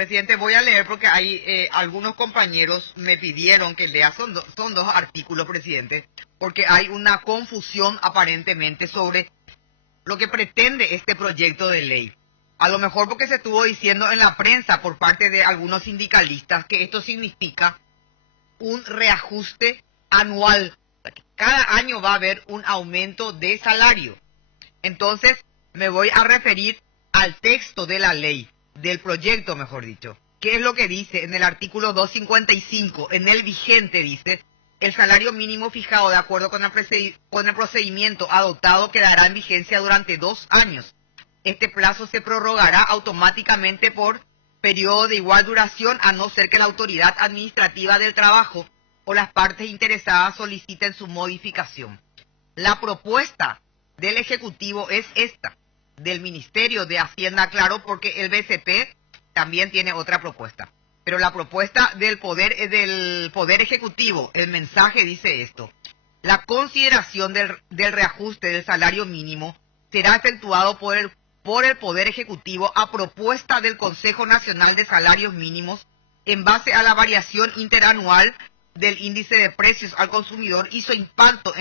Presidente, voy a leer porque hay algunos compañeros me pidieron que lea, son dos artículos, presidente, porque hay una confusión aparentemente sobre lo que pretende este proyecto de ley. A lo mejor porque se estuvo diciendo en la prensa por parte de algunos sindicalistas que esto significa un reajuste anual. Cada año va a haber un aumento de salario. Entonces, me voy a referir al texto de la ley, del proyecto, mejor dicho. ¿Qué es lo que dice en el artículo 255? En el vigente dice: el salario mínimo fijado de acuerdo con el procedimiento adoptado quedará en vigencia durante 2 años. Este plazo se prorrogará automáticamente por periodo de igual duración, a no ser que la autoridad administrativa del trabajo o las partes interesadas soliciten su modificación. La propuesta del Ejecutivo es esta, del Ministerio de Hacienda, claro, porque el BCP también tiene otra propuesta. Pero la propuesta del Poder Ejecutivo, el mensaje dice esto: la consideración del reajuste del salario mínimo será efectuado por el Poder Ejecutivo a propuesta del Consejo Nacional de Salarios Mínimos en base a la variación interanual del índice de precios al consumidor y su impacto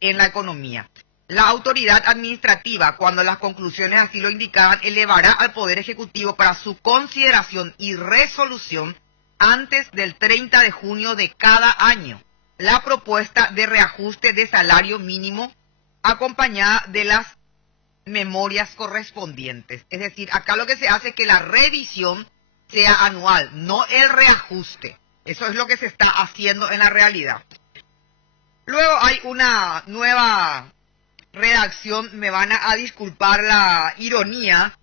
en la economía. La autoridad administrativa, cuando las conclusiones así lo indicaban, elevará al Poder Ejecutivo para su consideración y resolución antes del 30 de junio de cada año la propuesta de reajuste de salario mínimo acompañada de las memorias correspondientes. Es decir, acá lo que se hace es que la revisión sea anual, no el reajuste. Eso es lo que se está haciendo en la realidad. Luego hay una nueva redacción, me van a disculpar la ironía,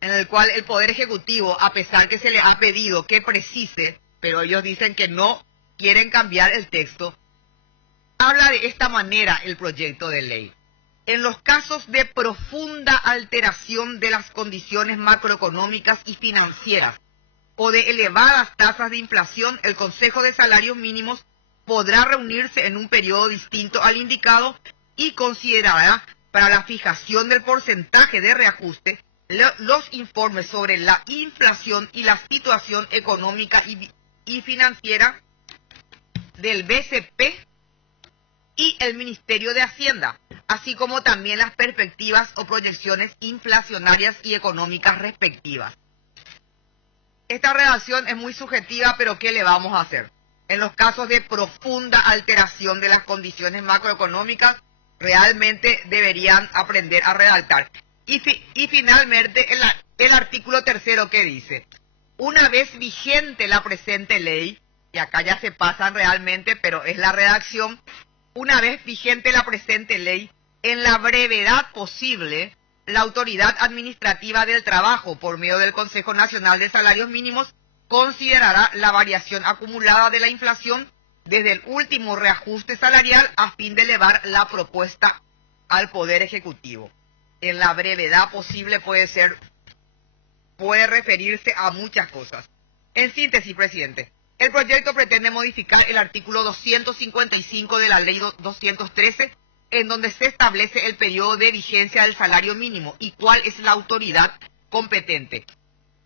en el cual el Poder Ejecutivo, a pesar que se le ha pedido que precise, pero ellos dicen que no quieren cambiar el texto, habla de esta manera el proyecto de ley. En los casos de profunda alteración de las condiciones macroeconómicas y financieras o de elevadas tasas de inflación, el Consejo de Salarios Mínimos podrá reunirse en un periodo distinto al indicado y considerará para la fijación del porcentaje de reajuste los informes sobre la inflación y la situación económica y financiera del BCP y el Ministerio de Hacienda, así como también las perspectivas o proyecciones inflacionarias y económicas respectivas. Esta redacción es muy subjetiva, pero ¿qué le vamos a hacer? En los casos de profunda alteración de las condiciones macroeconómicas, realmente deberían aprender a redactar. Y finalmente, el artículo 3, ¿qué dice? Una vez vigente la presente ley, y acá ya se pasan realmente, pero es la redacción, una vez vigente la presente ley, en la brevedad posible, la Autoridad Administrativa del Trabajo, por medio del Consejo Nacional de Salarios Mínimos, considerará la variación acumulada de la inflación desde el último reajuste salarial a fin de elevar la propuesta al Poder Ejecutivo. En la brevedad posible puede referirse a muchas cosas. En síntesis, presidente, el proyecto pretende modificar el artículo 255 de la Ley 213, en donde se establece el periodo de vigencia del salario mínimo y cuál es la autoridad competente.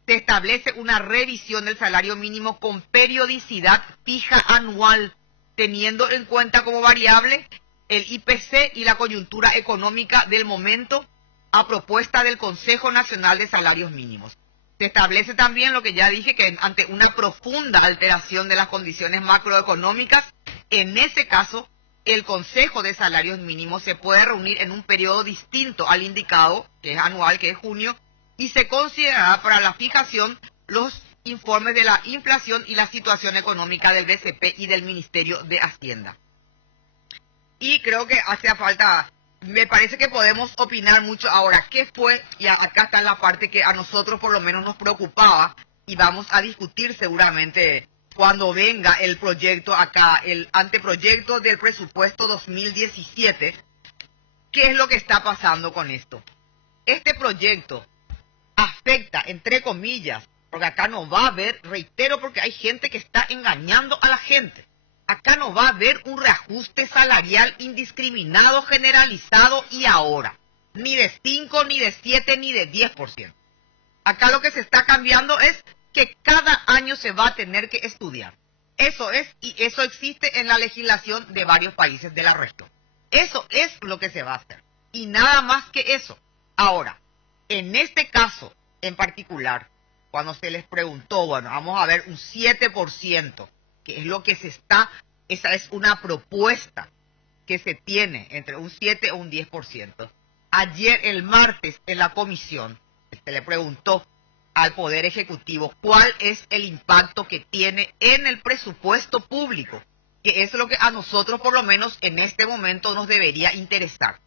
Se establece una revisión del salario mínimo con periodicidad fija anual, teniendo en cuenta como variable el IPC y la coyuntura económica del momento, a propuesta del Consejo Nacional de Salarios Mínimos. Se establece también lo que ya dije, que ante una profunda alteración de las condiciones macroeconómicas, en ese caso, el Consejo de Salarios Mínimos se puede reunir en un periodo distinto al indicado, que es anual, que es junio, y se considerará para la fijación los informes de la inflación y la situación económica del BCP y del Ministerio de Hacienda. Y creo que hace falta, me parece que podemos opinar mucho ahora. ¿Qué fue? Y acá está la parte que a nosotros por lo menos nos preocupaba y vamos a discutir seguramente cuando venga el proyecto acá, el anteproyecto del presupuesto 2017. ¿Qué es lo que está pasando con esto? Este proyecto afecta, entre comillas, porque acá no va a haber, reitero, porque hay gente que está engañando a la gente. Acá no va a haber un reajuste salarial indiscriminado, generalizado y ahora. Ni de 5, ni de 7, ni de 10%. Acá lo que se está cambiando es que cada año se va a tener que estudiar. Eso es, y eso existe en la legislación de varios países de la región. Eso es lo que se va a hacer. Y nada más que eso. Ahora, en este caso en particular, cuando se les preguntó, bueno, vamos a ver un 7%, que es lo que se está, esa es una propuesta que se tiene entre un 7 o un 10%. Ayer, el martes, en la comisión, se le preguntó al Poder Ejecutivo cuál es el impacto que tiene en el presupuesto público, que es lo que a nosotros por lo menos en este momento nos debería interesar.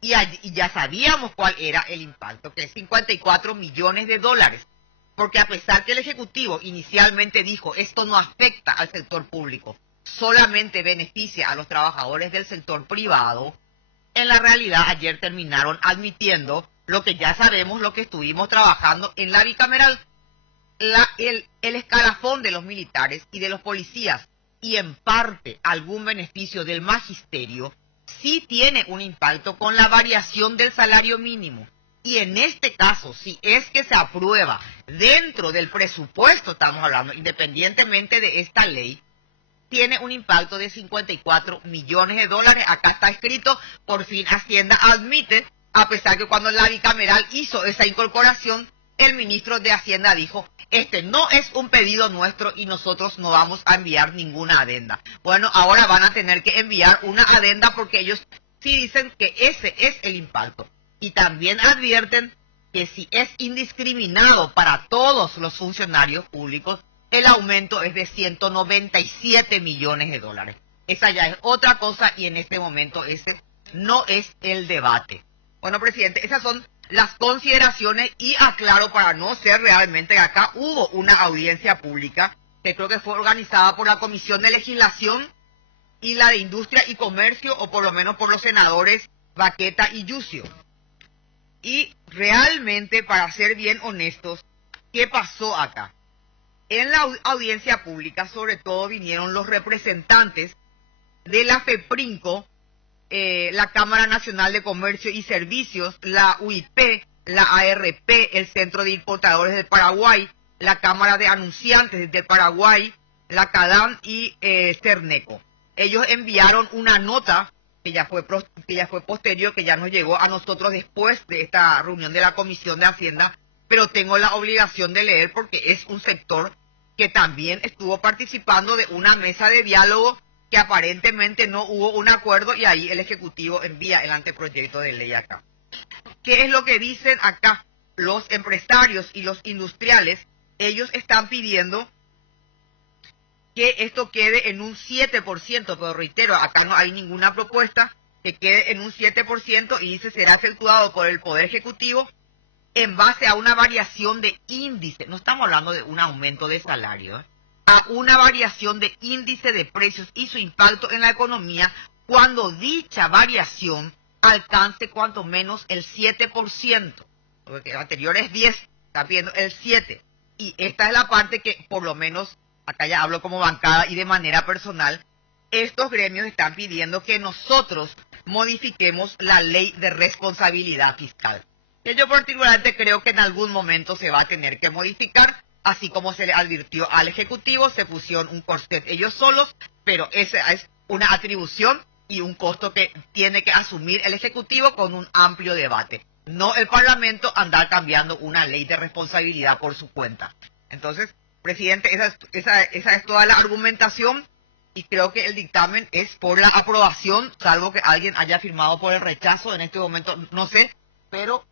Y ya sabíamos cuál era el impacto, que es 54 millones de dólares, porque a pesar que el Ejecutivo inicialmente dijo esto no afecta al sector público, solamente beneficia a los trabajadores del sector privado, en la realidad ayer terminaron admitiendo lo que ya sabemos, lo que estuvimos trabajando en la bicameral, el escalafón de los militares y de los policías, y en parte algún beneficio del magisterio, sí tiene un impacto con la variación del salario mínimo. Y en este caso, si es que se aprueba dentro del presupuesto, estamos hablando, independientemente de esta ley, tiene un impacto de 54 millones de dólares. Acá está escrito, por fin Hacienda admite, a pesar que cuando la bicameral hizo esa incorporación, el ministro de Hacienda dijo, este no es un pedido nuestro y nosotros no vamos a enviar ninguna adenda. Bueno, ahora van a tener que enviar una adenda porque ellos sí dicen que ese es el impacto. Y también advierten que si es indiscriminado para todos los funcionarios públicos, el aumento es de 197 millones de dólares. Esa ya es otra cosa y en este momento ese no es el debate. Bueno, presidente, esas son las consideraciones y aclaro para no ser realmente que acá hubo una audiencia pública que creo que fue organizada por la Comisión de Legislación y la de Industria y Comercio, o por lo menos por los senadores Baqueta y Yucio. Y realmente, para ser bien honestos, ¿qué pasó acá? En la audiencia pública, sobre todo, vinieron los representantes de la FEPRINCO, la Cámara Nacional de Comercio y Servicios, la UIP, la ARP, el Centro de Importadores del Paraguay, la Cámara de Anunciantes del Paraguay, la CADAM y Cerneco. Ellos enviaron una nota que ya fue posterior, que ya nos llegó a nosotros después de esta reunión de la Comisión de Hacienda, pero tengo la obligación de leer porque es un sector que también estuvo participando de una mesa de diálogo que aparentemente no hubo un acuerdo y ahí el Ejecutivo envía el anteproyecto de ley acá. ¿Qué es lo que dicen acá? Los empresarios y los industriales, ellos están pidiendo que esto quede en un 7%, pero reitero, acá no hay ninguna propuesta, que quede en un 7% y dice será efectuado por el Poder Ejecutivo en base a una variación de índice. No estamos hablando de un aumento de salario, a una variación de índice de precios y su impacto en la economía cuando dicha variación alcance cuanto menos el 7%. Porque el anterior es 10, está pidiendo el 7. Y esta es la parte que por lo menos, acá ya hablo como bancada y de manera personal, estos gremios están pidiendo que nosotros modifiquemos la ley de responsabilidad fiscal. Que yo particularmente creo que en algún momento se va a tener que modificar, así como se le advirtió al Ejecutivo, se pusieron un corset ellos solos, pero esa es una atribución y un costo que tiene que asumir el Ejecutivo con un amplio debate. No el Parlamento andar cambiando una ley de responsabilidad por su cuenta. Entonces, presidente, esa es toda la argumentación y creo que el dictamen es por la aprobación, salvo que alguien haya firmado por el rechazo. En este momento no sé, pero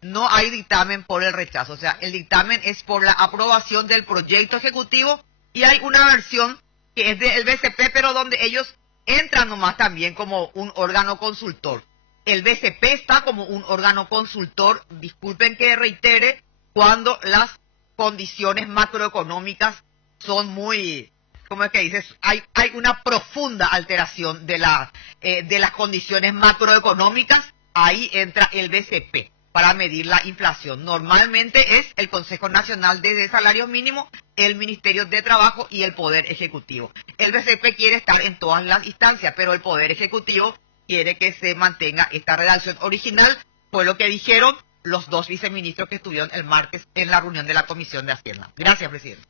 no hay dictamen por el rechazo. O sea, el dictamen es por la aprobación del proyecto ejecutivo y hay una versión que es del BCP, pero donde ellos entran nomás también como un órgano consultor. El BCP está como un órgano consultor, disculpen que reitere, cuando las condiciones macroeconómicas son muy, ¿cómo es que dices? Hay una profunda alteración de las condiciones macroeconómicas, ahí entra el BCP para medir la inflación. Normalmente es el Consejo Nacional de Salarios Mínimos, el Ministerio de Trabajo y el Poder Ejecutivo. El BCP quiere estar en todas las instancias, pero el Poder Ejecutivo quiere que se mantenga esta redacción original, fue lo que dijeron, los dos viceministros que estuvieron el martes en la reunión de la Comisión de Hacienda. Gracias, presidente.